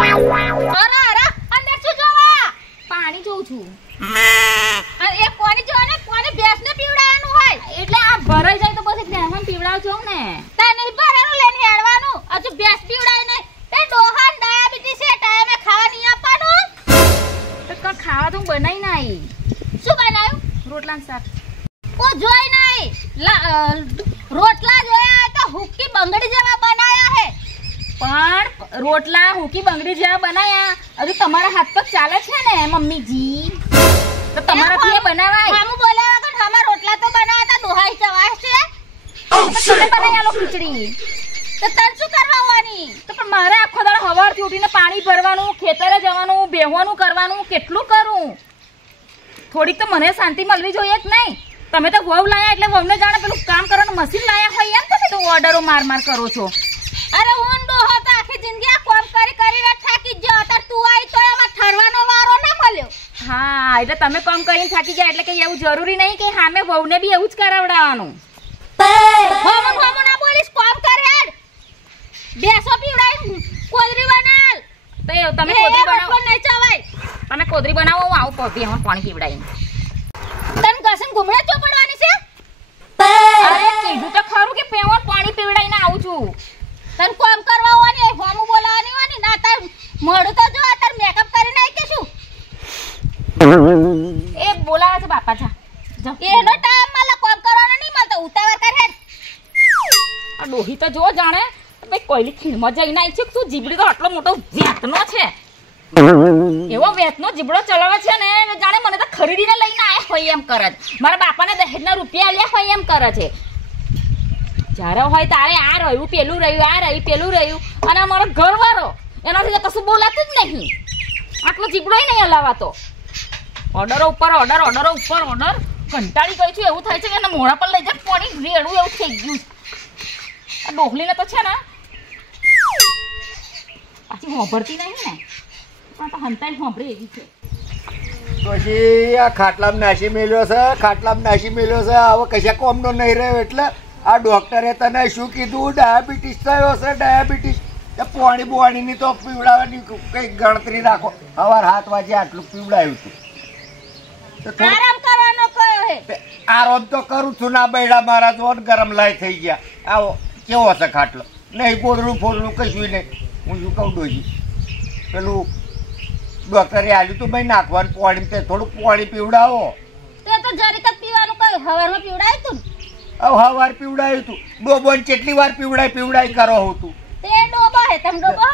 અરે અરે અંદર શું જોવા? પાણી જોઉં છું. એ કોની જોવા ને કોની ભેંસને પીવડાવવાનું હોય એટલે આ ભરાઈ જાય તો પછી ભેંસને પીવડાવજો ને. તને ભરેલું લઈને હેડવાનું હજુ ભેંસ પીવડાય નહીં. એ ડોહાન ડાયાબિટીસ છે ટાઈમે ખાવા નહીં આપવાનું. તો કા ખાવા તો બનાવી નાઈ. શું બનાવ્યું? રોટલા ને શાક. ઓ જોઈ નહીં રોટલા જોયા તો હુક્કી બંગડી જેવા બનાયા હે. પણ રોટલા હુકી બંગડી જેવા બનાયા હજુ તમારા હાથ પગ ચાલે છે ને મમ્મીજી? તો તમારાથી એ બનાવાય. હામુ બોલ્યા વગર હમા રોટલા તો બનાવ્યા તા દોહાઈ જવાય છે. તમે બનાવી આલો ખીચડી. તો તન શું કરવાની? તો પણ મારે આખો દાડો સવારથી ઉઠીને પાણી ભરવાનું, ખેતરે જવાનું, બેહવાનું કરવાનું, કેટલું કરું? થોડીક તો મને શાંતિ મળવી જોઈએ જ નહીં. તમે તો વહુ લાયા એટલે વહુને જાણે પેલું કામ કરવાનું મશીન લાયા હોય એમ તમે તો ઓર્ડરો માર કરો છો. અરે હું ડોહો તો આખી જિંદગી આ કામ કરીને થાકી ગયો. અત્યારે તું આવી તો એમાં ઠરવાનો વારો ના મળ્યો. હા એટલે તમે કામ કરીને થાકી ગયા એટલે કે એવું જરૂરી નહીં કે સામે વહુને બી એવું જ કરાવડાવવાનું. હોમો ના બોલીશ કામ કરે હેડ. બેસો પીવડાઈ કોદરી બનાલ. તો તમે કોદરી બનાવો નહીં ચાવાય. તમે કોદરી બનાવો હું આવું કોદરી હમણાં પાણી પીવડાવીને. તન ઘસીને ઘુમડા ચોપડવાની છે? અરે કીધું તો ખરું કે પેવન પાણી પીવડાવીને આવું છું. તન કામ કરવા હોવાની હોમું બોલાવાની હોવાની ના તાર મોડું તો જો તાર મેકઅપ કરી નાઈ કે શું? એ બોલાવે છે બાપા જા. એનો ટાઈમ માલા કામ કરવાનો નહીં મળતો. ઉતાવળ કર હેડ. આ ડોહી તો જો જાણે ભાઈ કોઈલી ખીણમાં જઈને આવી છે. તું જીબડી તો આટલો મોટો વેતનો છે. એવો વેતનો જીબડો ચલાવે છે ને જાણે મને તો ખરીદીને લઈને આયા હોય એમ કરે છે. મારા બાપાને દહેજના રૂપિયા આલ્યા હોય એમ કરે છે. જ્યારે હોય તારે આ રહ્યું પેલું રહ્યું આ રહ્યું પેલું રહ્યું અને અમારો ઘરવાળો એનાથી તો કશું બોલાતું જ નહીં. આટલો જીબડો નહીં હલાવાતો. ઓર્ડરો ઉપર ઓર્ડર કંટાળી ગઈ છું. એવું થાય છે કે એના મોઢા પર લઈ જાય પાણી રેડું એવું થઈ ગયું. આ ડોહલીને તો છે ને પાછી હોભરતી નહીં ને પણ તો હંતાઈ હોભરે એવી છે. પછી આ ખાટલામાં નાસી મેલ્યો છે હવે કશા કોમનો નહીં રહ્યો. એટલે આ ડોક્ટરે તને શું કીધું? ડાયાબિટીસ થયો છે ડાયાબિટીસ. પાણી બોણીની તો પીવડાવવાની કઈ ગણતરી રાખો. સવાર 7 વાગે આટલું પીવડાવ્યું હતું. આરામ કરવાનો કયો હે? આરામ તો કરું છું. ના બૈડા મારા તો ગરમ લાય થઈ ગયા. આવો કેવો હશે ખાટલો? નહીં ગોળનું ફોડનું કશું નહીં. હું શું કહું ડોજી પેલું ડોક્ટરે આલ્યું તું ભાઈ નાખવાનું પાણી. તે થોડુંક પાણી પીવડાવો. તે તો જરીક જ પીવાનું કયું હવારમાં પીવડાવ્યું તું. સવાર પીવડાવ્યું તું. ડોબોને કેટલી વાર પીવડાઈ કરો હું તું. તે ડોબો હે તમ ડોબો.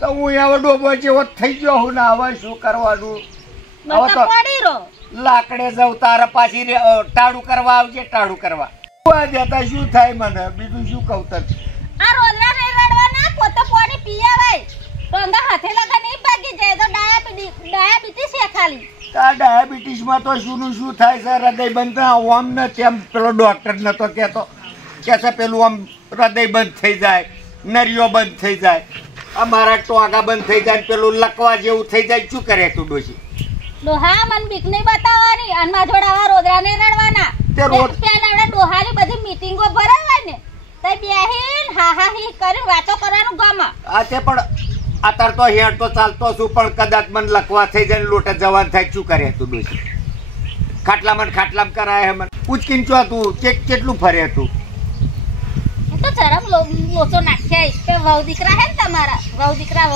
તો હું હવે ડોબો જેવો થઈ ગયો હું ને હવે શું કરવાનું? હવે તો પડી રહો. લાકડે જવું તારે પાછી ટાળું કરવા આવજે. ટાળું કરવા દેતા શું થાય મને? બીજું શું કહું તને? આ રોજના નહીં રડવાના. પોતે પાણી પીયાવાય ટોંગા હાથે લગા નહીં ભાગી જાય તો ડાયાબિટીસ છે ખાલી. આ ડાયાબિટીસમાં તો શું થાય છે? હૃદય બંધ આમ ને તેમ પેલો ડોક્ટર નતો કહેતો કે છે પેલું આમ હૃદય બંધ થઈ જાય, નરીઓ બંધ થઈ જાય, અમારા ટોગા બંધ થઈ જાય, પેલું લકવા જેવું થઈ જાય. શું કરે તું ડોશી? ડોહા મન બીક નહીં બતાવવાની. અનમાં જોડાવા રોદરા નહીં રડવાના. તે રોજ પેલા ડોહાની બધી મીટિંગો ભરાય ને તો બેહીન હા હી કરી વાતો કરવાનું ગમે. આ તે પણ અત્યારે તો હેડ તો ચાલતો છું પણ કદાચ મને લકવા થઈ જાય લોટે જવાન થાય. શું કરે તું ડોશી? ખાટલામાં કરાય મને ઉચકીને ચો તું કેટલું ફરે તું? તો ચરમ લોચો નાખ્યા કે વહુ દીકરા હે ને તમારા વહુ દીકરા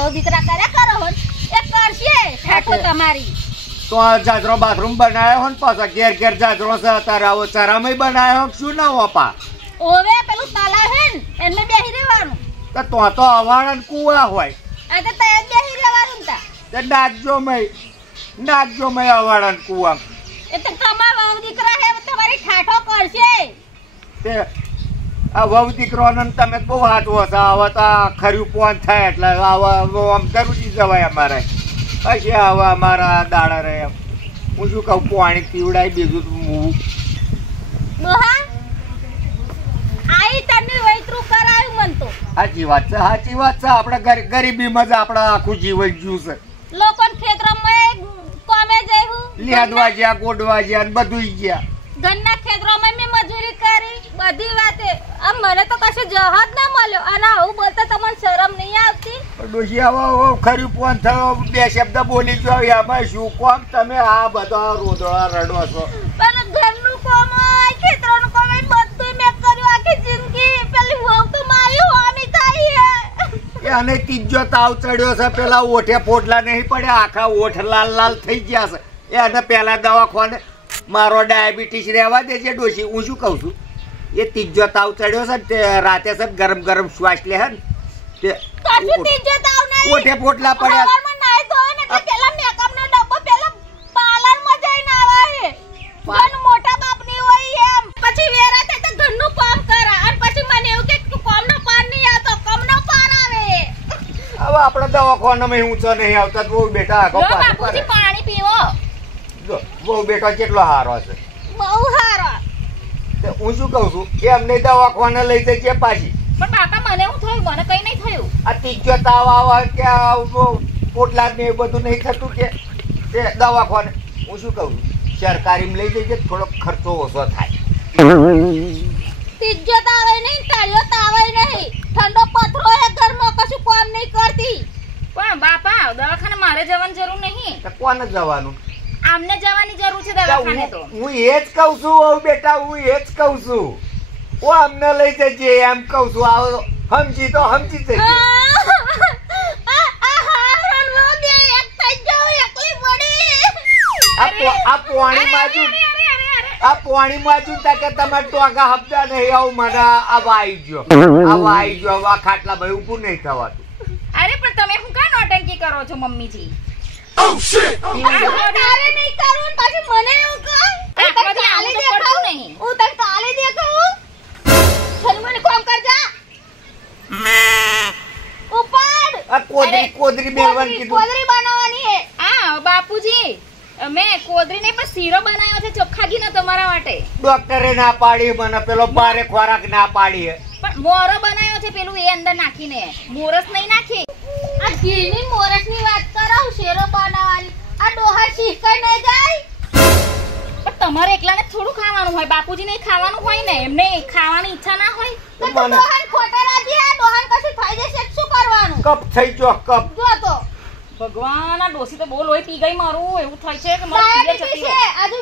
કર્યા કરો હો એ કરશે ઠાઠો તમારી. તો આ જાજરો બાથરૂમ બનાવ્યો હો ને પાછા ઘેર જાજરો છે. અત્યારે આવો ચરામય બનાવ્યો શું ના હોપા? ઓવે પેલું તલાવ હે ને એમને બેહી રહેવાનું. તો અવાળા કુવા હોય આ તો તય બેહી રહેવાનું તા. તે નાખજો મય અવાળા કુવા. એ તો તમારા વહુ દીકરા હે તમારી ઠાઠો કરશે. તે આ વહુ દીકરોને તમે બહુ હાથવો છે. હવે તો ખર્યું પોન થાય એટલે આમ જરૂરી જવાય અમારે. હશે હવે અમારા દાડા રહે એમ. હું શું કહું પાણી પીવડાય બીજું હું ડોહા આઈ તને વૈતરું કરાયું મન તો. સાચી વાત છે. આપણે ગરીબીમાં જ આપણે આખું જીવન જ્યું છે. લોકોન ખેતરમાં કોમે જઈહું લેદવા ગયા ગોડવા ગયા ને બધું ગયા. ઘરના ખેતરોમાં મેં મજૂરી કરી બધી વાતે આ મને તો કશું જહાજ ના મળ્યો અને આવું બોલતા તમને શરમ નહીં આવતી? ડોશી આવો ખરી ફોન થયો, બે શબ્દ બોલી ગયો, એમાં શું કોમ તમે આ બધા રોદડા રડો છો? પણ ઘરનું કામ હોય, ખેતરનું કામ હોય, બધું મેં કર્યું આખી જિંદગી. પેલી વહુ તો મારી હોમી થાય અને ત્રીજો તાવ ચડ્યો છે, પેલા ઓઠે પોટલા નહીં પડ્યા, આખા ઓઠ લાલ લાલ થઈ ગયા છે. એને પેલા દવાખાને મારો ડાયાબિટીસ રહેવા દે છે ડોશી. હું શું કહું છું, એ ત્રીજો તાવ ચડ્યો છે તે રાતે છે ગરમ ગરમ શ્વાસ લે છે ને તે કશું ત્રીજો તાવ નહીં. ઓઠે પોટલા પડ્યા. સવારમાં નાહી ધોઈ ને એટલે પેલા મેકઅપનો ડબ્બો પેલા પાર્લરમાં જઈને આવે. ઘરનું મોટા બાપની હોય એમ. પછી વેરા થાય તો ઘરનું કામ કરે અને પછી મને એવું કે તું કામનો પાર નહીં આવતો, કામનો પાર આવે. હવે આપણે દવાખાનામાં ઊંચો નહીં આવતા. બહુ બેટા આખો લો બાપુજી પાણી પીવો. જો બહુ બેટો કેટલો સારો છે. બહુ સારો. તે હું શું કહું છું, એ અમને દવાખાને લઈ જઈ છે પાછી. પણ બાપા મને એવું થયું, મને કઈ નહીં થયું. આ ત્રીજો તાવ આવે કે પોટલા ને એ બધું નહીં થતું કે તે દવાખાને. હું શું કહું છું, સરકારીમાં લઈ જઈએ થોડો ખર્ચો ઓછો થાય. ત્રીજો તાવે નહીં, તાળીઓ તાવે નહીં. ઠંડો પથરો હે ઘરમાં, કશું કામ નહીં કરતી. પણ બાપા દવાખાને મારે જવાની જરૂર નહીં, તો કોને જવાનું? આમને જવાની જરૂર છે દવાખાને. તો હું એ જ કહું છું હવે બેટા, હું એ જ કહું છું. ઓ અમને લઈ જજે એમ કહું છું. આવો સમજી તો સમજી જજે. આ પોણી માં જુ કે તમે ટોકા હપ્તા નહીં આવું મને આવા આવી ગયો, આવા આવી ગયો. હવે ખાટલા ભાઈ ઊભું નહીં થવાતું. અરે પણ તમે શું કા નોટંકી કરો છો મમ્મીજી? તારે નહીં કરવું પછી મને એવું કહો. આખો દી આવું તો પડતું નહીં. હું તને કાલે દેખાવું. ચલ મને કામ કરજા. ઉપાડ. આ કોદરી મેળવાનું કીધું. કોદરી બનાવવાની હે. હા બાપુજી, મેં કોદરી નહીં પણ શીરો બનાવ્યો છે ચોખ્ખા ઘીનો તમારા માટે. ડોક્ટરે ના પાડી મને, પેલો બારે ખોરાક ના પાડી. પણ મોરો બનાવ્યો છે પેલું એ અંદર નાખીને, મોરસ નહીં નાખી. આ ઘીની મોરસની વાત કરાવ, શેરો બનાવવાની. આ ડોહા શીખાઈ નહીં જાય. પણ તમારે એકલાને થોડું ખાવાનું હોય, બાપુજીને ખાવાનું હોય ને, એમને ખાવાની ઈચ્છા ના હોય. તો ડોહાન ખોટા રાજી, આ ડોહાન કશું થઈ જશે શું કરવાનું? કપ થઈ ગયો કપ. જો તો ભગવાન આ ડોસી તો બહુ લોહી પી ગઈ મારું. એવું થાય છે કે મારું પીએ ડાયાબિટીસ જતી છે. આજુ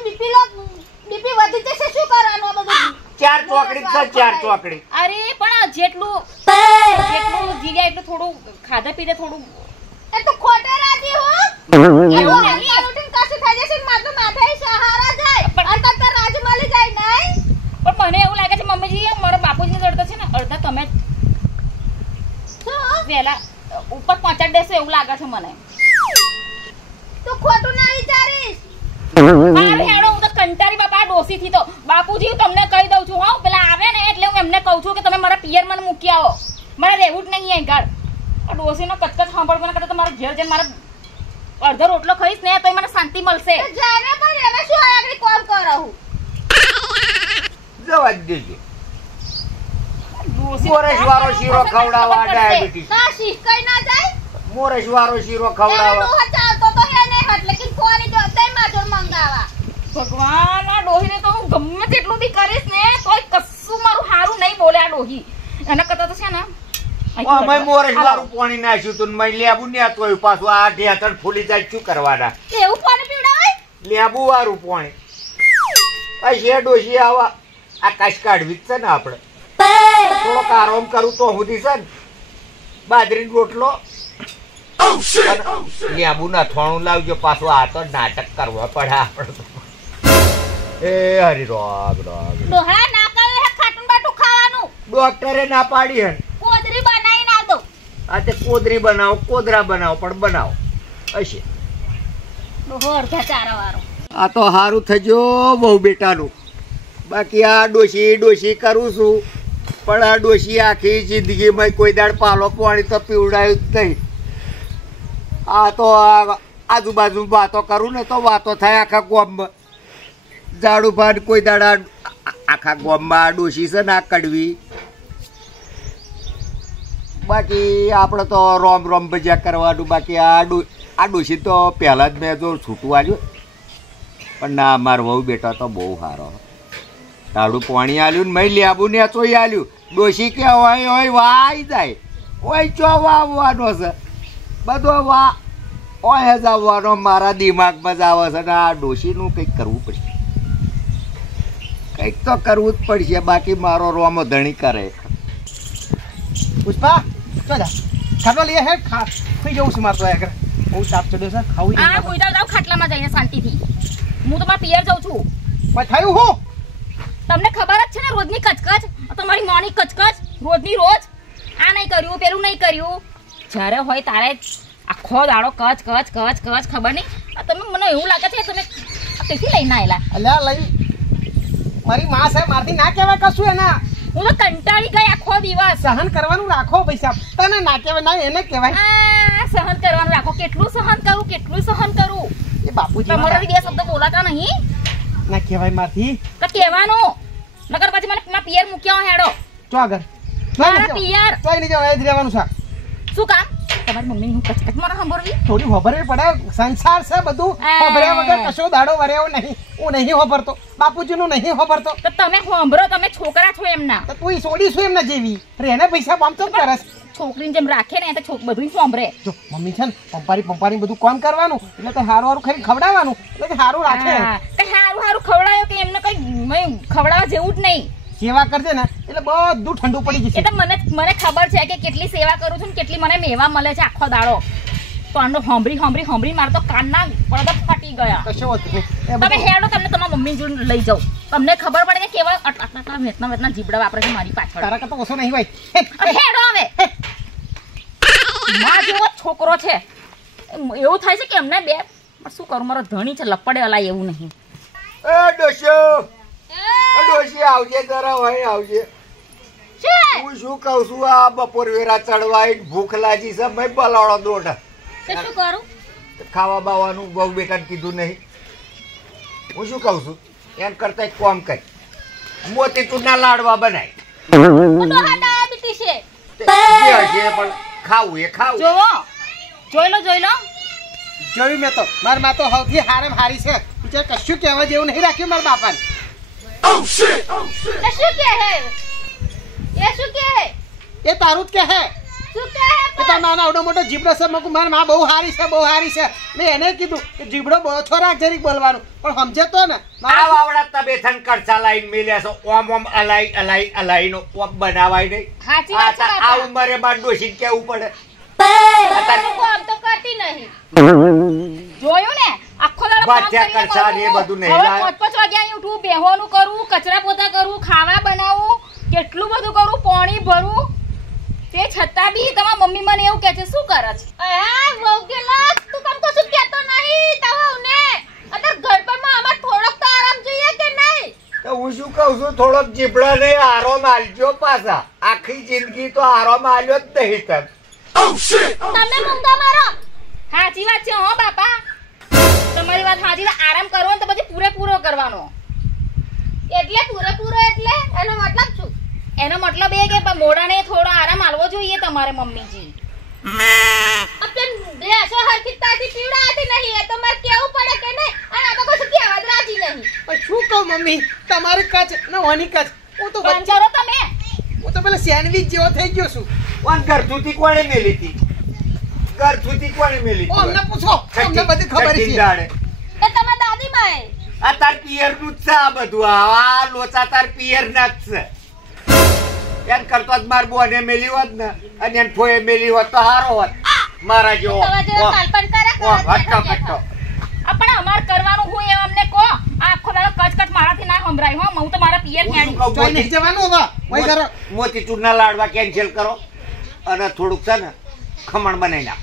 બીપી વધી જશે શું કરવાનું? આ બધું 4 ચોકડી છે, 4 ચોકડી. અરે પણ જેટલું જીવ્યા એટલું થોડું ખાધા પીધે થોડું. એ તો ખોટા રાજી હો. એવું એવું નહીં. રૂટીન કશું થઈ જશે ને મારું માથે સહારા જાય. પણ- અને તક રાજુ મળી જાય નહીં. પણ મને એવું લાગે છે મમ્મીજી, મારા બાપુજીને જડતો છે ને અડધા તમે શું? વહેલા ઉપર પહોંચાડી દેશો એવું લાગે છે મને. તું ખોટું ના વિચારીશ. મારે હેડો, હું તો કંટાળી બાપા આ ડોસીથી તો. બાપુજી હું તમને કહી દઉં છું, હો પેલા આવે ને એટલે હું એમને કહું છું કે તમે મારા પિયર મને મૂકી આવો, મારે રહેવું જ નહીં અહીં ઘર. આ ડોસીનો કચકચ સાંભળવાના કરતા તો મારા ઘેર જઈને મારા અડધો રોટલો ખાઈશ ને તો મને શાંતિ મળશે. તો જાને પણ હવે શું આગળ કોમ કરું? જવા જ દેજો. ડોસી મોરેશવાળો શીરો ખવડાવવા ડાયાબિટીસ. ના શીખાઈ ના જાય. મોરેશવાળો શીરો એનો ખવડાવવા. ડોહા ચાલતો તો હે નહીં હટ, લેકિન કોની જોતે માજોર મંગાવા. ભગવાન આ ડોહીને તો હું ગમે તેટલું બી કરીશ ને તોય કશું મારું હારું નહીં બોલે આ ડોહી. એના કરતા તો છે ને અમે મોરેશવાળું પાણી નાખ્યું તું, મેં લેબુ ને તોય પાછું આ ઢેચણ ફૂલી જાય શું કરવાના? એવું પાણી પીવડાવાય? લેબુ વાળું પાણી. આ છે ડોશી આવા આ કાશ કાઢવી જ છે ને આપણે. થોડોક આરામ કરું તો સુધી છે ને બાજરીનો રોટલો લેબુ ના થોણું લાવજો. પાછું આ તો નાટક કરવા પડે આપણે તો. એ હરી રોગ રોગ. ડોહા ના કહે હે ખાટું બાટું ખાવાનું. ડોક્ટરે ના પાડી હે. કોદરી બનાવી ના દો. આ તે કોદરી બનાવો, કોદરા બનાવો, પણ બનાવો હશે. ડોહો અડધા ચારા વાળો. આ તો સારું થજો બહુ બેટાનું. બાકી આ ડોશી કરું છું, પણ આ ડોશી આખી જિંદગીમાં કોઈ દાડ પાલો પાણી તો પીવડાયું જ નહીં. આ તો આજુબાજુ વાતો કરું ને તો વાતો થાય આખા ગામમાં. ઝાડુ ભાન કોઈ દાડા આખા ગામમાં આ ડોશી છે ને આ કડવી. બાકી આપણે તો રોમ રોમ ભજ્યા કરવાનું. બાકી આ ડોશી તો પહેલાં જ મેં જો છૂટું આવ્યું, પણ ના મારો વહુ બેટા તો બહુ સારો. તાળું પાણી આલ્યું ને મેં લેબુ ને ચોઈ આલ્યું. ડોશી કે હોય વાઈ જાય ઓય ચો વાવવાનો છે બધો ઓય જ આવવાનો મારા દિમાગમાં જ આવે છે ને આ ડોશીનું કંઈક કરવું પડશે કંઈક તો કરવું જ પડશે બાકી મારો રોમો ધણી કરે પુષ્પા ચો જા ખાટલો લઈએ હે ખાઈ જવું છું મારે તો આગળ બહુ તાપ ચડ્યો છે ખાવું આ કોઈડા જાવ ખાટલામાં જઈને શાંતિથી હું તો મારા પિયર જાઉં છું પણ થયું હું તમને ખબર જ છે ને રોજની કચકચ તમારી મોની કચકચ રોજની રોજ આ નહીં કર્યું પેલું નહીં કર્યું જ્યારે હોય તારે આખો દાડો કચ કચ કચ કચ ખબર નહીં તમે મને એવું લાગે છે તમે તેથી લઈને આવેલા અલ્યા લઈ મારી માં છે મારથી ના કહેવાય કશું એના હું તો કંટાળી ગઈ આખો દિવસ સહન કરવાનું રાખો પૈસા તને ના કહેવાય ના એને કહેવાય આ સહન કરવાનું રાખો કેટલું સહન કરું એ બાપુજી તમારા બે શબ્દ બોલાતા નહીં ના કહેવાય મારથી તો કહેવાનું નકર પછી મને મારા પિયર મૂક્યા હેડો ચો આગળ મારા પિયર તોય નહીં જવાય જ રહેવાનું છે શું કામ તમારી મમ્મી હું કચકચ મારા સાંભળવી થોડી ખબર પડે સંસાર છે બધું ખબર્યા વગર કશો દાડો વર્યો નહીં હું નહીં ખબરતો બાપુજીનું નહીં ખબરતો તો તમે સાંભળો તમે છોકરા છો એમના તો તું છોડી છું એમના જેવી રેને પૈસા પામતો જ કરસ છોકરીને જેમ રાખે ને તો બધું સાંભળે જો મમ્મી છે ને પંપારી બધું કામ કરવાનું એટલે તો હારું ખાઈ ખવડાવવાનું એટલે સારું રાખે કઈ હારું ખવડાયો કે એમને કઈ ખવડાવવા જેવું જ નહીં સેવા કરજે ને એટલે બધું ઠંડુ પડી જશે એટલે મને ખબર છે કે કેટલી સેવા કરું છું ને કેટલી મને મેવા મળે છે આખો દાડો તો આનો હોંભરી માર તો કાનના પડદા ફાટી ગયા કશો હોતું નહીં તમે હેડો તમને તમારા મમ્મી જોડે લઈ જાઓ તમને ખબર પડે કે કેવા આટલા વેતના જીબડા વાપરે છે મારી પાછળ તારા કરતા ઓછો નહીં ભાઈ હેડો હવે માં જેવો છોકરો છે એવું થાય છે કે એમને બે શું કરું મારો ધણી છે લપડે હલાય એવું નહીં એ ડોશી આવજે જરા હોય આવજે હું શું કહું છું આ બપોર વેરા ચડવાય ભૂખ લાગી છે મેં બલાડો દોઢ શું કરું ખાવા બાવાનું બહુ બેટાને કીધું નહીં હું શું કહું છું એમ કરતા એક કામ કરી મોતીચૂરના લાડવા બનાય ડાયાબિટીસ છે પણ ખાવું એ ખાવું જોઈ લો જોયું મેં તો મારી માં તો સૌથી હારી છે બીજા કશું કહેવા જેવું નહીં રાખ્યું મારા બાપાને એ તારું જ કે હે એ તો નાનો આવડો મોટો જીબડો છે મકુ મારી માં બહુ હારી છે મેં એને કીધું કે જીબડો બહુ થોરાક જરીક બોલવાનું પણ સમજે તો ને આ વાવડા તબેથન કરછા લાઈન મેલ્યા છો ઓમ અલાઈ નો ઓમ બનાવાય નહીં સાચી વાત છે આ ઉંમરે બાર ડોશી કેવું પડે કામ તો કરતી નહીં જોયું ને આખો દાડો કામ બાચ્યા કરીને કરછા ને એ કરું. બધું નહીં હવે લાય. 5 વાગ્યા ઉઠું બેહવાનું કરું કચરા પોતા કરું ખાવા બનાવું કેટલું બધું કરું પાણી ભરું તે છતાં બી તમારા મમ્મી મને એવું કહે છે શું કરે છે તું કામ કશું કહેતો નહીં તાવને અત્યારે ગડબડમાં અમાર થોડોક તો આરામ જોઈએ કે નહીં તો હું શું કહું છું થોડોક જીબડા ને આરામ આલજો પાછા આખી જિંદગી તો આરામ આલ્યો જ નહીં તક તમે મૂંગા મારો સાચી વાત છે હો બાપા તમારી વાત સાચી છે આરામ કરવો તો પછી પૂરેપૂરો કરવાનો એટલે પૂરેપૂરો એટલે એનો મતલબ શું એનો મતલબ એ કે મોઢાને થોડો આરામ આલવો જોઈએ તમારે મમ્મીજી આપણ દેશો હરકીતાથી પીવડાતી નહીં એ તો મારે કેવું પડે કે નહીં અને આ તો કશું કહેવા જ રાજી નહીં પણ શું કહું મમ્મી તમારી કચ ને ઓની કચ હું તો બંધ કરો તમે હું તો પેલા સેન્ડવિચ જેવો થઈ ગયો છું કોણ ઘરથી કોણે મેલી હતી ઘરથી કોણે મેલી હતી અમને પૂછો અમને બધી ખબર છે એ તમારા દાદી માએ આ તાર પિયર નું જ છે આ બધું આ લોચા તાર પિયર ના જ છે એમ કરતો જ માર બોને મેલી હોત ને અને એને ફોએ મેલી હોત તો હારો હોત મારા જેવો કાલપન હટો પણ અમાર કરવાનું હું એમ અમને કો આખો દાડો કચકચ મારાથી ના સંભળાય હો હું તો મારા પિયર ક્યાં જોઈ નહીં જવાનું હવે વઈ કરો મોતીચૂરના લાડવા કેન્સલ કરો અને થોડુંક છે ને ખમણ બનાવી નાખ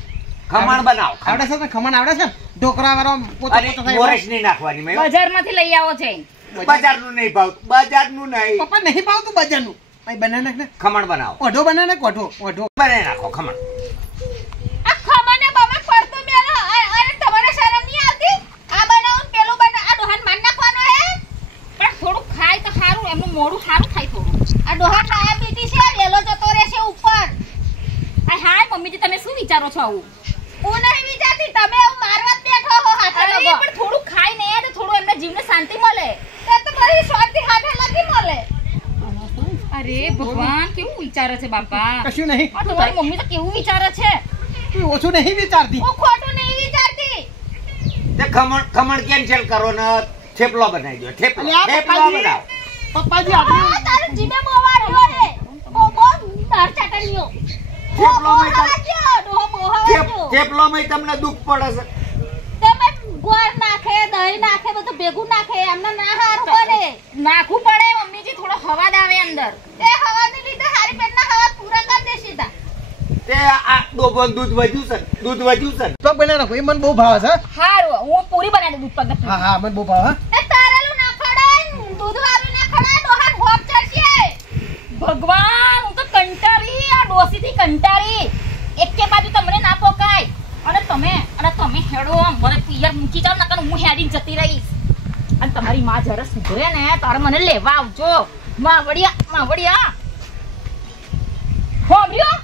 ખમણ બનાવો આવડે છે ને ખમણ આવડે છે ઢોકરા વાળો પોતો અને પોતો થાય મોરસ નહીં નાખવાની મેં બજારમાંથી લઈ આવો છે બજારનું નહીં ભાવતું બજારનું નહીં પપ્પા નહીં ભાવતું બજારનું ભાઈ બનાવી નાખ ને ખમણ બનાવો ઓઢો બનાવે ને ઓઢો બનાવી નાખો ખમણ આ ખમને બમે પડતું મેલો અરે તમારે શરમ નહીં આવતી આ બનાવું પેલું બના આ ડોહાન માન નાખવાનો હે પણ થોડું ખાય તો સારું એમનું મોઢું સારું થાય થોડું આ ડોહાન ડાયાબિટીસ છે લેલો જતો રહેશે ઉપર આ હાય મમ્મીજી તમે શું વિચારો છો આવું હું નહીં વિચારતી તમે આવું મારવા જ બેઠો હો હાથે લગો પણ થોડું ખાય ને તો થોડું એમને જીવને શાંતિ મળે તો તમારી શાંતિ હાથે લગી મળે આ અરે ભગવાન કેવું વિચારે છે બાપા કશું નહીં આ તમારી મમ્મી તો કેવું વિચારે છે તું ઓછું નહીં વિચારતી હું ખોટું નહીં વિચારતી. તે ખમણ કેન્સલ કરો ને થેપલો બનાવી દો થેપલો અલ્યા, થેપલો પપ્પાજી. બનાવો પપ્પાજી આ આપણે તારું જીભે બહુ વાળ્યો રે. બહુ દાળ ચાટણીઓ. થેપલો બહુ મેં હવાજ્યો, ડોહો બહુ હવાજ્યો. થેપલોમાં તમને દુઃખ પડે છે તમે ગોળ નાખે, દહીં નાખે, બધું ભેગું નાખે, એમને ના હારું બને. નાખવું પડે મમ્મીજી થોડો હવાદ આવે અંદર એ હવાને લીધે હારી પેટના હવા પૂરા કરી દે સીધા. તે આ ડોબો દૂધ વધ્યું છે તો બને નાખો એ મને બહુ ભાવે છે હારું હું પૂરી બનાવી દઉં દૂધ પગત હા હા મને બહુ ભાવે એ તારેલું ના ખડાય, દૂધવાળું ના ખડાય, ડોહાને ભોગ ચડશે. ભગવાન હું તો કંટાળી આ ડોસીથી કંટાળી એકે બાજુ તમને ના પોકાય અને તમે હેડો મને પિયર મૂકી જાવ નકર હું હેડીને જતી રહીશ અને તમારી માં જરા સુધરે ને તારે મને લેવા આવજો માવડિયા હોમ્યો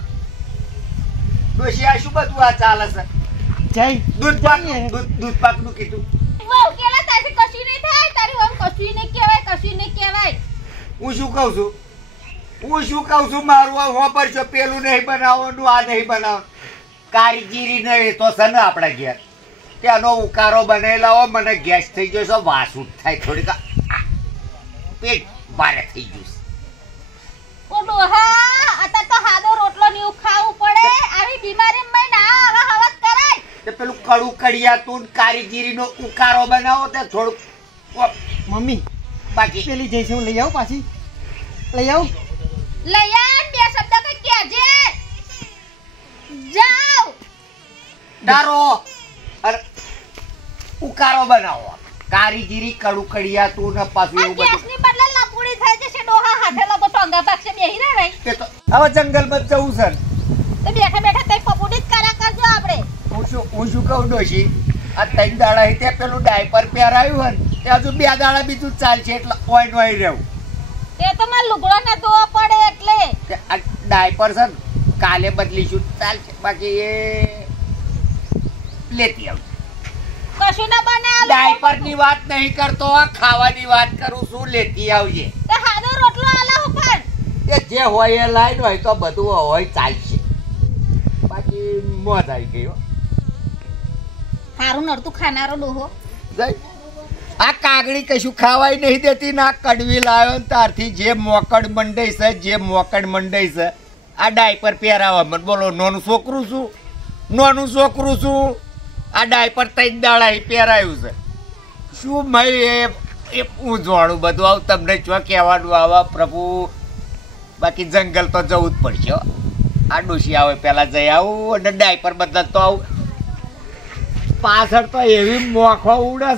ડોશી આ શું બધું આ ચાલે છે જય દૂધ પાકનું કીધું વહુ કેલા તારી કશું નહીં થાય, તારી વહુ કશું નહીં કહેવાય. હું શું કહું છું મારું આ હોપર છે પેલું નહીં બનાવવાનું આ નહીં બનાવવાનું કારીગીરી નહીં તો છે ને આપણા ઘેર ત્યાંનો ઉકારો બનાવી લાવો મને ગેસ થઈ ગયો છે વાસું થાય થોડીક પેટ ભારે થઈ ગયું છે. ઓ ડોહા, અત્યારે તો હાદો રોટલો ને એવું ખાવું પડે. આવી બીમારીમાં ના હવે હવસ કરાય. તે પેલું કડું કડિયાતું કારીગીરીનો ઉકારો બનાવો તે થોડુંક મમ્મી બાકી પેલી જઈશ હું લઈ આવું પાછી લઈ આવું લઈ આવ, બે શબ્દ કઈ કહેજે. જાવ. ડારો અરે ઉકારો બનાવો કારીગીરી કડું કડિયાતું ને પાછું આ એવું બધું ગેસની બદલે લપુડી થઈ જશે. ડોહા હાથે લાગો ટોંગા પાકશે બેહી રહે. તે તો હવે જંગલમાં જ જવું છે ને. તો બેઠા બેઠા કઈ પપુડી જ કર્યા કરજો આપણે. હું શું કહું ડોશી આ 3 દાડા તે પેલું ડાયપર પહેરાયું હોય ને તે હજુ 2 દાડા બીજું ચાલશે એટલે ઓય નોય રહેવું તે તો મારે લુગડો ને ધોવો પડે એટલે. તે આ ડાયપર છે ને કાલે બદલીશું ચાલશે બાકી એ લેતી આવું કશું ના બને આ ડાયપર ની વાત નહીં કરતો આ ખાવાની વાત કરું છું લેતી આવજે તે હાદો રોટલો આલા ઉપર. તે જે હોય એ લાઈન હોય તો બધું હોય ચાલશે બાકી મોત આવી ગયો હારું નડતું ખાનારો ડોહો. આ કાગડી કશું ખાવાય નહીં દેતી ના કડવી લાવ્યો ને તારથી જે મોકડ મંડાઈ છે આ ડાયપર પહેરાવા મને બોલો નાનું છોકરું છું આ ડાયપર 3 દાડા પહેરાયું છે શું મેં એ હું જોડું બધું આવું તમને ચો કહેવાનું આવા પ્રભુ બાકી જંગલ તો જવું જ પડશે હો. આ ડોશી આવે પેલા જઈ આવું અને ડાયપર બદલ તો આવું પાછળ તો એવી મોખો ઉડે છે